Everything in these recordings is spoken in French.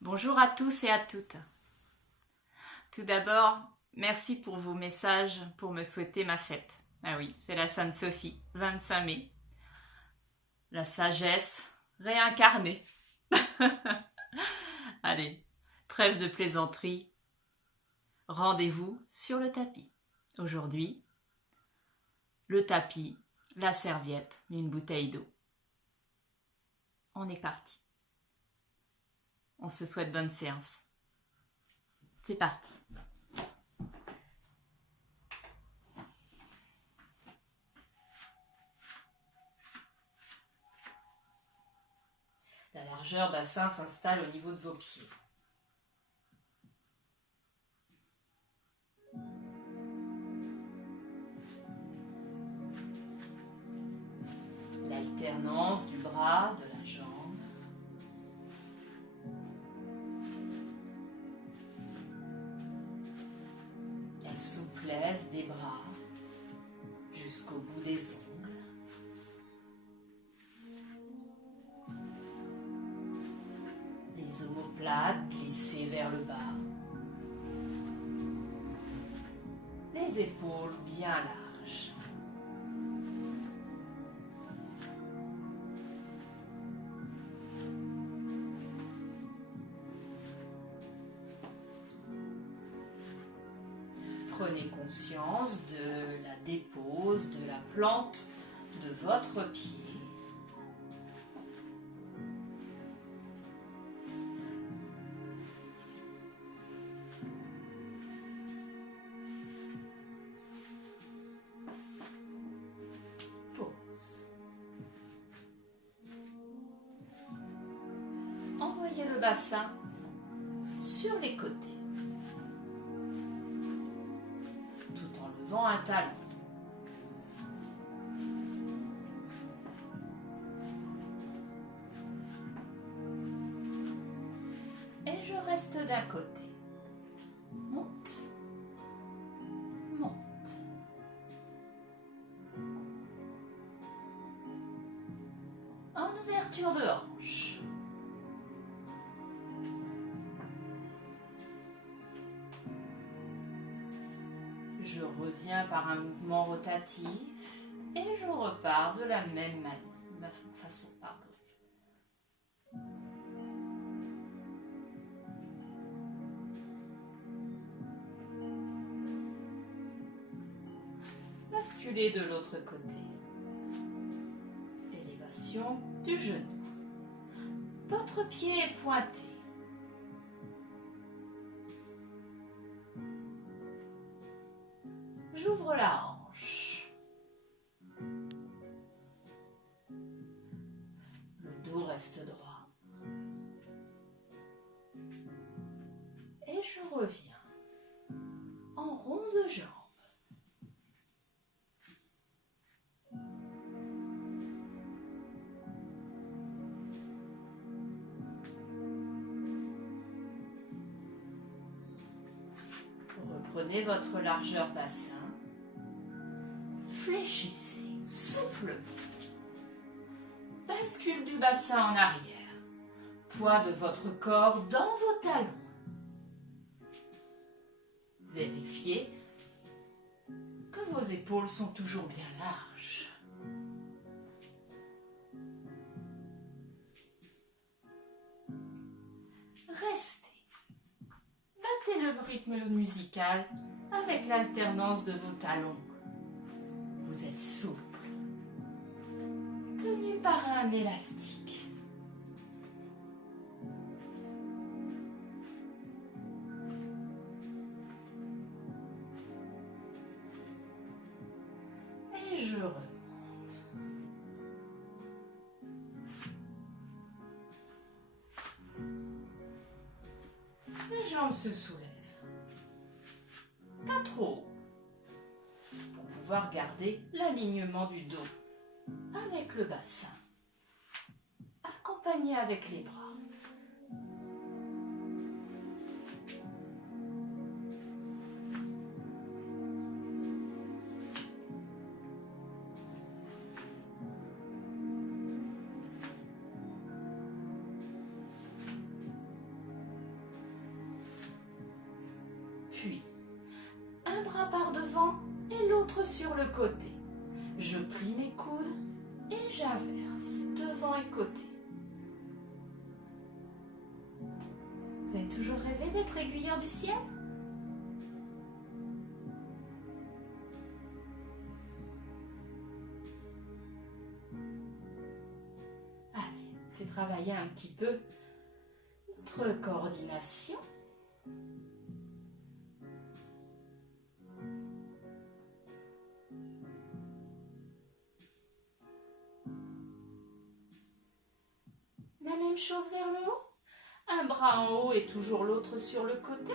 Bonjour à tous et à toutes. Tout d'abord, merci pour vos messages pour me souhaiter ma fête. Ah oui, c'est la Sainte Sophie, 25 mai. La sagesse réincarnée. Allez, trêve de plaisanterie. Rendez-vous sur le tapis. Aujourd'hui, le tapis, la serviette, une bouteille d'eau. On est parti. On se souhaite bonne séance. C'est parti. La largeur bassin s'installe au niveau de vos pieds. L'alternance du bras, de la jambe. La souplesse des bras jusqu'au bout des ongles. Les omoplates glissées vers le bas. Les épaules bien larges. Prenez conscience de la dépose de la plante de votre pied. Pose. Envoyez le bassin sur les côtés. Un talon. Et je reste d'un côté. Monte. Monte. En ouverture de hanche. Je reviens par un mouvement rotatif et je repars de la même façon. Basculez de l'autre côté. Élévation du genou. Votre pied est pointé. J'ouvre la hanche. Le dos reste droit. Et je reviens en rond de jambe. Reprenez votre largeur bassin. Fléchissez, souffle. Bascule du bassin en arrière. Poids de votre corps dans vos talons. Vérifiez que vos épaules sont toujours bien larges. Restez. Battez le rythme musical avec l'alternance de vos talons. Vous êtes souple, tenu par un élastique. Et je remonte. Les jambes se soulèvent. Pas trop. Pour pouvoir garder l'alignement du dos avec le bassin. Accompagné avec les bras. devant et l'autre sur le côté. Je plie mes coudes et j'inverse devant et côté. Vous avez toujours rêvé d'être aiguilleur du ciel? Allez, fais travailler un petit peu notre coordination. La même chose vers le haut. Un bras en haut et toujours l'autre sur le côté.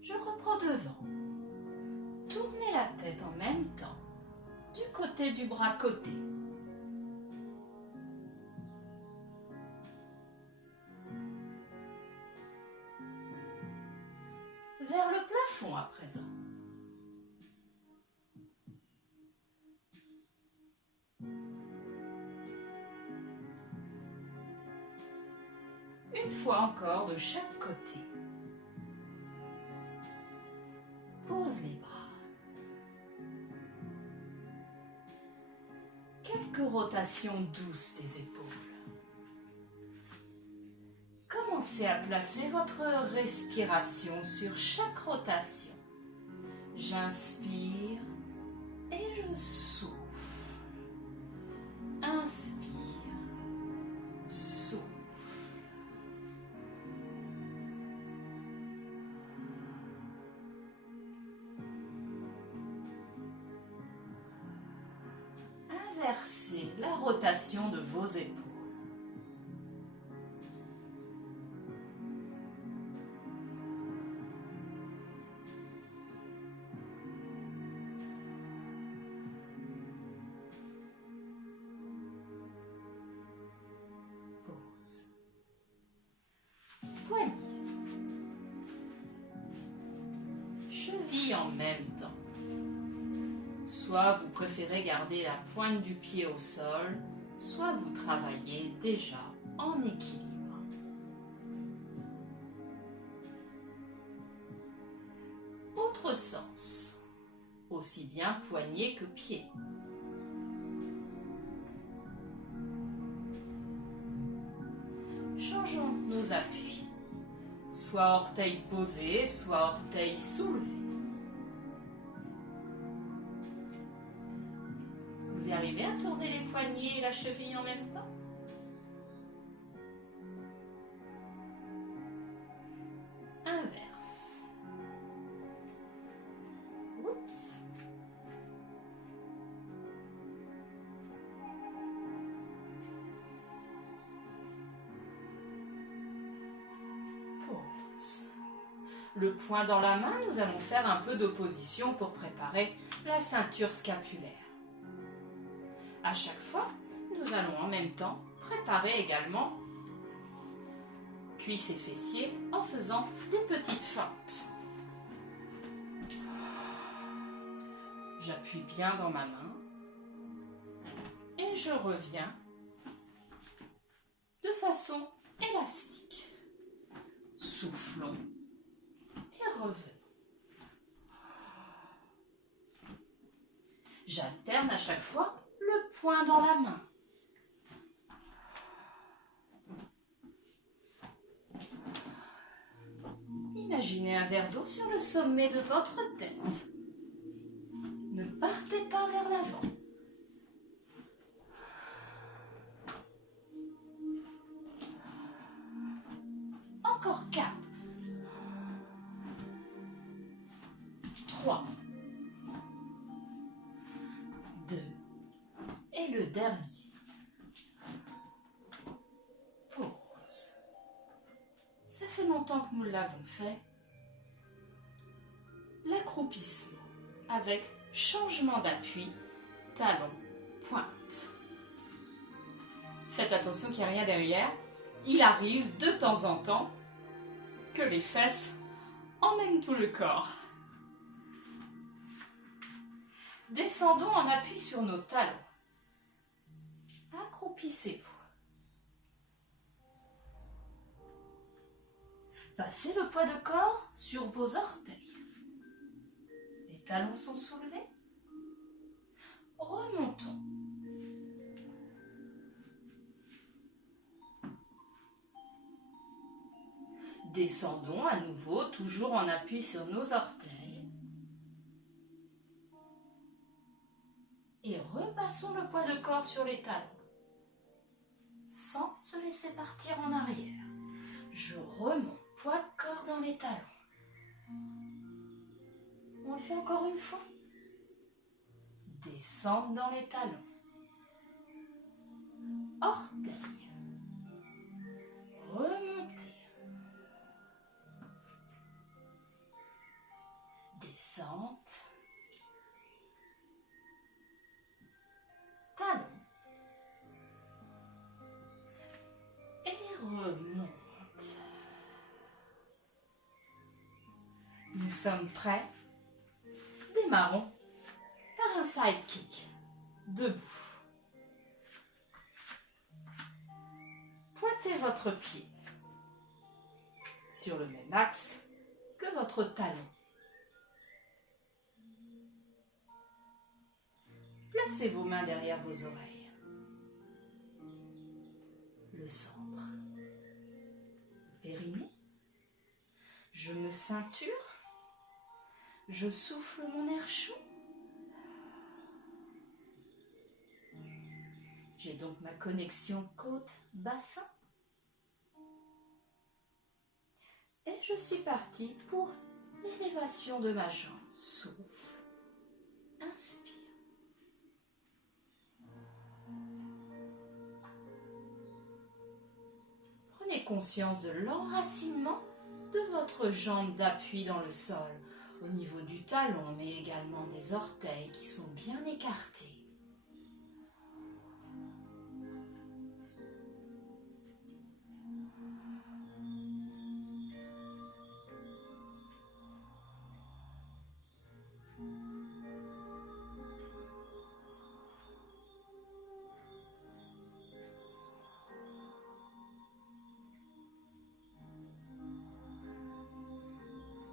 Je reprends devant. Tournez la tête en même temps, du côté du bras côté. Vers le plafond à présent. Une fois encore de chaque côté. Pose les bras. Quelques rotations douces des épaules. Commencez à placer votre respiration sur chaque rotation. J'inspire et je souffle. Inspire, souffle. Inversez la rotation de vos épaules. Poignet. Cheville en même temps. Soit vous préférez garder la pointe du pied au sol, soit vous travaillez déjà en équilibre. Autre sens, aussi bien poignet que pied. Changeons nos appuis. Soit orteils posés, soit orteils soulevés. Vous y arrivez à tourner les poignets et la cheville en même temps? Inverse. Oups. Le poing dans la main, nous allons faire un peu d'opposition pour préparer la ceinture scapulaire. À chaque fois, nous allons en même temps préparer également cuisses et fessiers en faisant des petites feintes. J'appuie bien dans ma main et je reviens de façon élastique. Soufflons. Et revenons. J'alterne à chaque fois le poing dans la main. Imaginez un verre d'eau sur le sommet de votre tête. Ne partez pas vers l'avant. Encore 4. 3, 2, et le dernier. Pause. Ça fait longtemps que nous l'avons fait. L'accroupissement avec changement d'appui, talon, pointe. Faites attention qu'il n'y a rien derrière. Il arrive de temps en temps que les fesses emmènent tout le corps. Descendons en appui sur nos talons. Accroupissez-vous. Passez le poids de corps sur vos orteils. Les talons sont soulevés. Remontons. Descendons à nouveau, toujours en appui sur nos orteils. Et repassons le poids de corps sur les talons, sans se laisser partir en arrière. Je remonte, poids de corps dans les talons. On le fait encore une fois. Descendre dans les talons. Orteils. Remonter. Descente. Talons. Et remonte. Nous sommes prêts. Démarrons par un side kick. Debout. Pointez votre pied sur le même axe que votre talon. Placez vos mains derrière vos oreilles. Le centre. Périnée. Je me ceinture. Je souffle mon air chaud. J'ai donc ma connexion côte-bassin. Et je suis partie pour l'élévation de ma jambe. Souffle. Inspire. Prenez conscience de l'enracinement de votre jambe d'appui dans le sol, au niveau du talon, mais également des orteils qui sont bien écartés.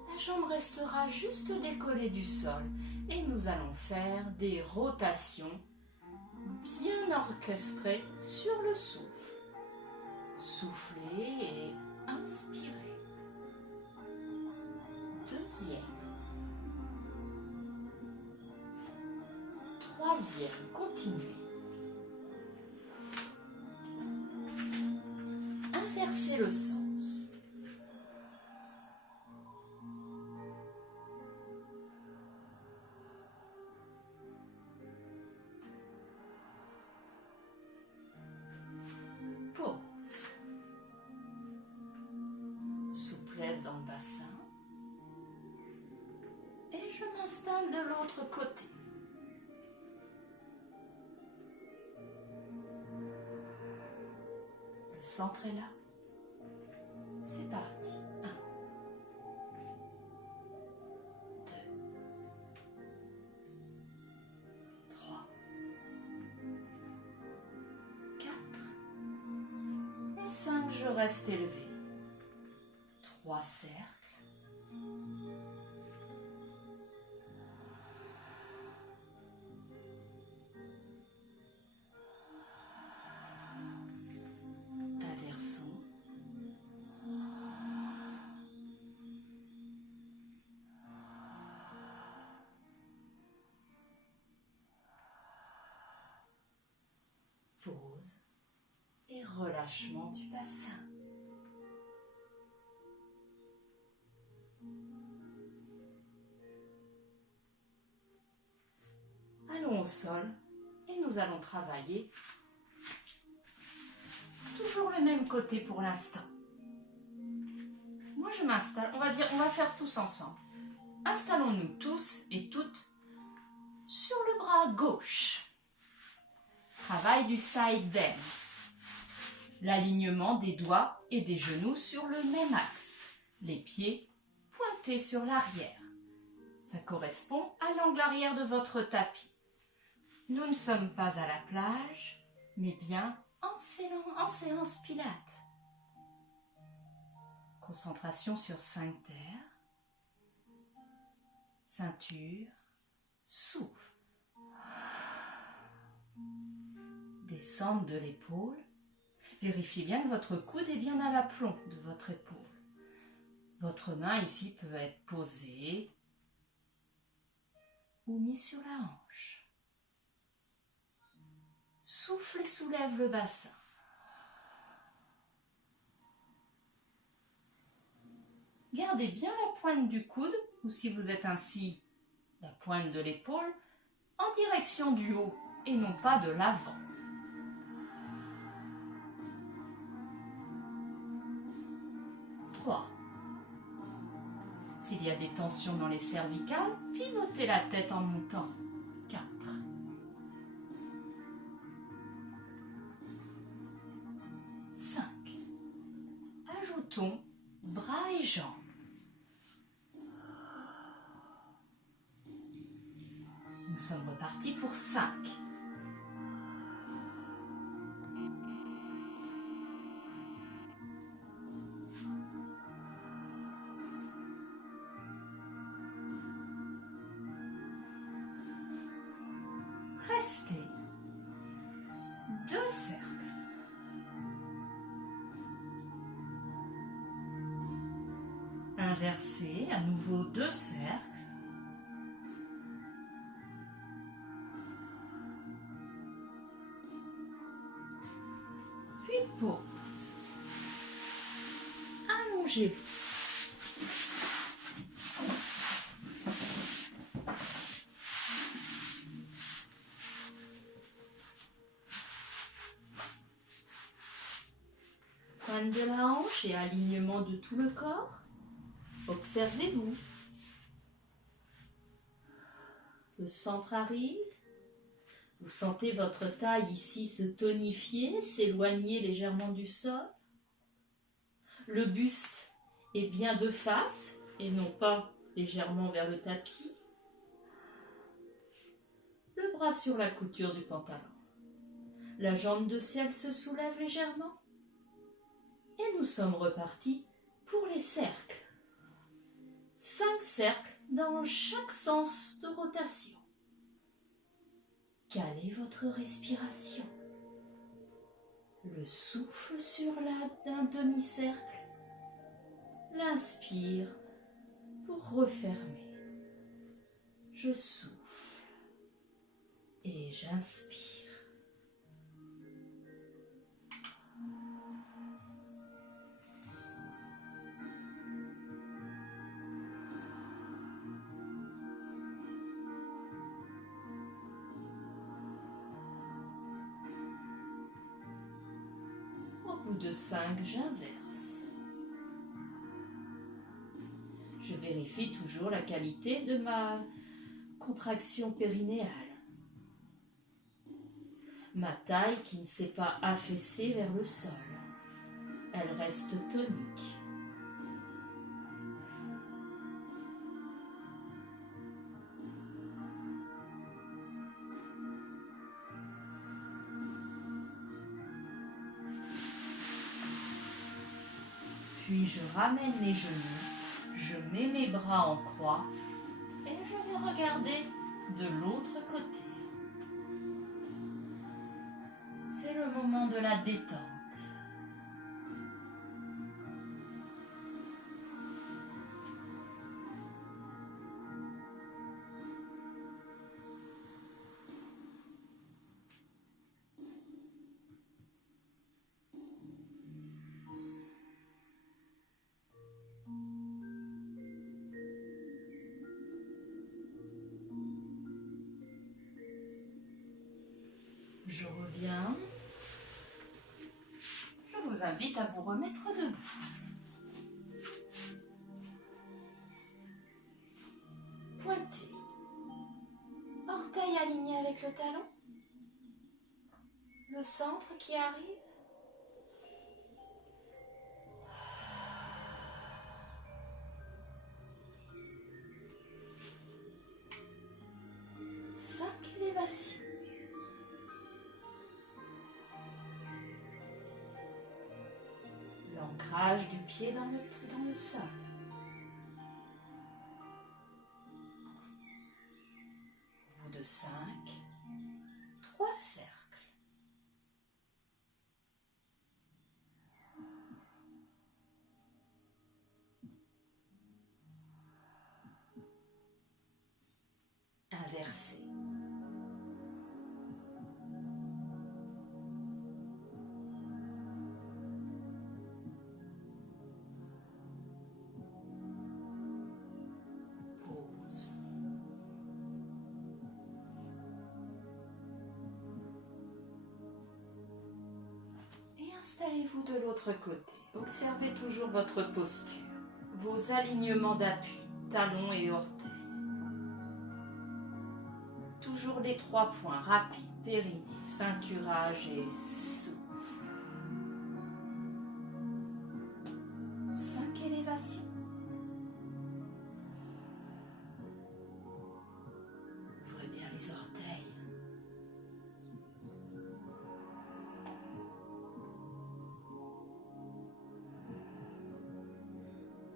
La jambe restera juste décollée du sol et nous allons faire des rotations bien orchestrées sur le souffle. Soufflez et inspirez. Deuxième. Troisième, continuez. Inversez le sens. Pause. Souplesse dans le bassin. Et je m'installe de l'autre côté. Le centre est là. C'est parti. 1, 2, 3, 4 et 5. Je reste élevé. 3 cercles. Inversons. Pause et relâchement du bassin. Allons au sol et nous allons travailler toujours le même côté pour l'instant. Moi je m'installe, on va faire tous ensemble. Installons-nous tous et toutes sur le bras gauche. Travail du side bend. L'alignement des doigts et des genoux sur le même axe. Les pieds pointés sur l'arrière. Ça correspond à l'angle arrière de votre tapis. Nous ne sommes pas à la plage, mais bien en séance pilates. Concentration sur sphincter, ceinture, souffle. Descente de l'épaule. Vérifiez bien que votre coude est bien à l'aplomb de votre épaule. Votre main ici peut être posée ou mise sur la hanche. Souffle et soulève le bassin. Gardez bien la pointe du coude, ou si vous êtes ainsi, la pointe de l'épaule, en direction du haut et non pas de l'avant. S'il y a des tensions dans les cervicales, pivotez la tête en montant. 4. 5. Ajoutons bras et jambes. Nous sommes repartis pour 5. Restez 2 cercles. Inversez à nouveau 2 cercles. Puis pause. Allongez-vous. Pointe de la hanche et alignement de tout le corps. Observez-vous. Le centre arrive. Vous sentez votre taille ici se tonifier, s'éloigner légèrement du sol. Le buste est bien de face et non pas légèrement vers le tapis. Le bras sur la couture du pantalon. La jambe de ciel se soulève légèrement. Et nous sommes repartis pour les cercles. 5 cercles dans chaque sens de rotation. Calez votre respiration. Le souffle sur un demi-cercle. L'inspire pour refermer. Je souffle et j'inspire. Au bout de 5, j'inverse. Je vérifie toujours la qualité de ma contraction périnéale. Ma taille qui ne s'est pas affaissée vers le sol. Elle reste tonique. Puis je ramène les genoux, je mets mes bras en croix et je vais regarder de l'autre côté. C'est le moment de la détente. Je reviens. Je vous invite à vous remettre debout. Pointez. Orteil aligné avec le talon. Le centre qui arrive. Ancrage du pied dans le sol. Bout de 5, 3 cercles. Inversé. Pause. Et installez-vous de l'autre côté. Observez toujours votre posture, vos alignements d'appui, talons et orteils. Toujours les 3 points rapides, périnée, ceinturage et souffle. 5 élévations. Ouvrez bien les orteils.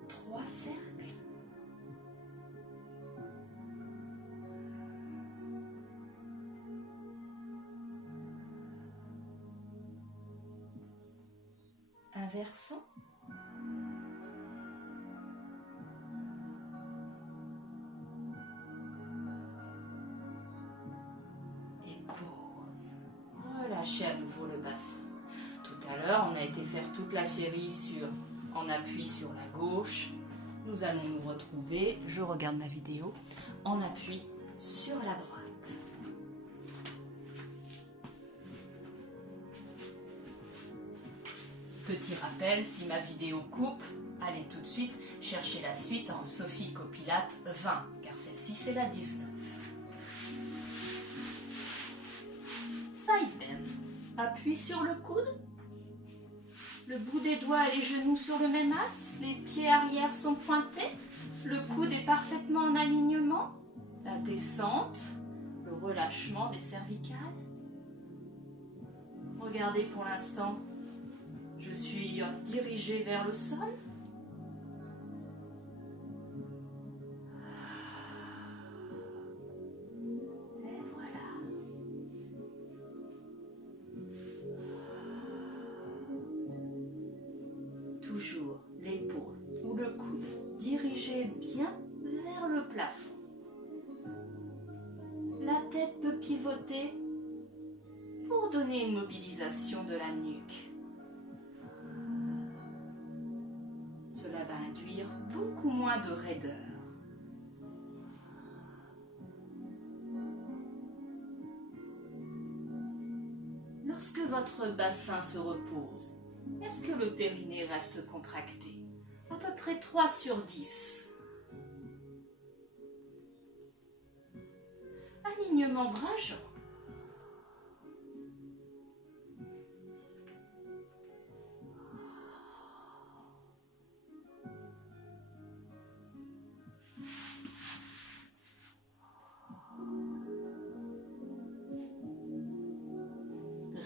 3 cercles. Inversant. Et pause. Relâchez à nouveau le bassin. Tout à l'heure, on a été faire toute la série en appui sur la gauche. Nous allons nous retrouver, je regarde ma vidéo, en appui sur la droite. Petit rappel, si ma vidéo coupe, allez tout de suite chercher la suite en Sophie Copilate 20, car celle-ci c'est la 19. Side bend. Appui sur le coude. Le bout des doigts et les genoux sur le même axe. Les pieds arrière sont pointés. Le coude est parfaitement en alignement. La descente, le relâchement des cervicales. Regardez pour l'instant. Je suis dirigée vers le sol. Et voilà. Toujours l'épaule ou le coude dirigé bien vers le plafond. La tête peut pivoter pour donner une mobilisation de la nuque. Cela va induire beaucoup moins de raideur. Lorsque votre bassin se repose, est-ce que le périnée reste contracté? À peu près 3 sur 10. Alignement bras-jambes.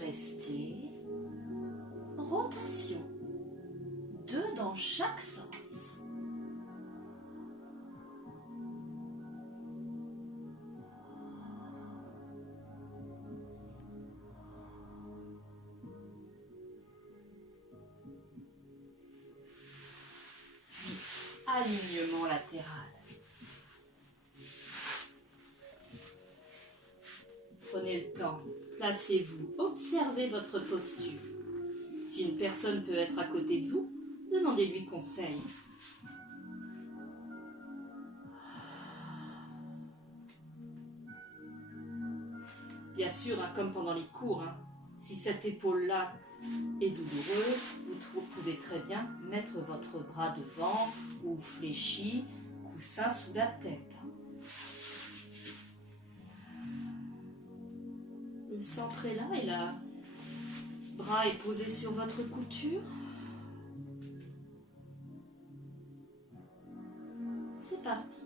Restez. Rotation. 2 dans chaque sens. Puis, alignement latéral. Prenez le temps, placez-vous, observez votre posture. Si une personne peut être à côté de vous, demandez-lui conseil. Bien sûr, comme pendant les cours, si cette épaule-là est douloureuse, vous pouvez très bien mettre votre bras devant ou fléchi, coussin sous la tête. Le centre est là et le bras est posé sur votre couture. C'est parti.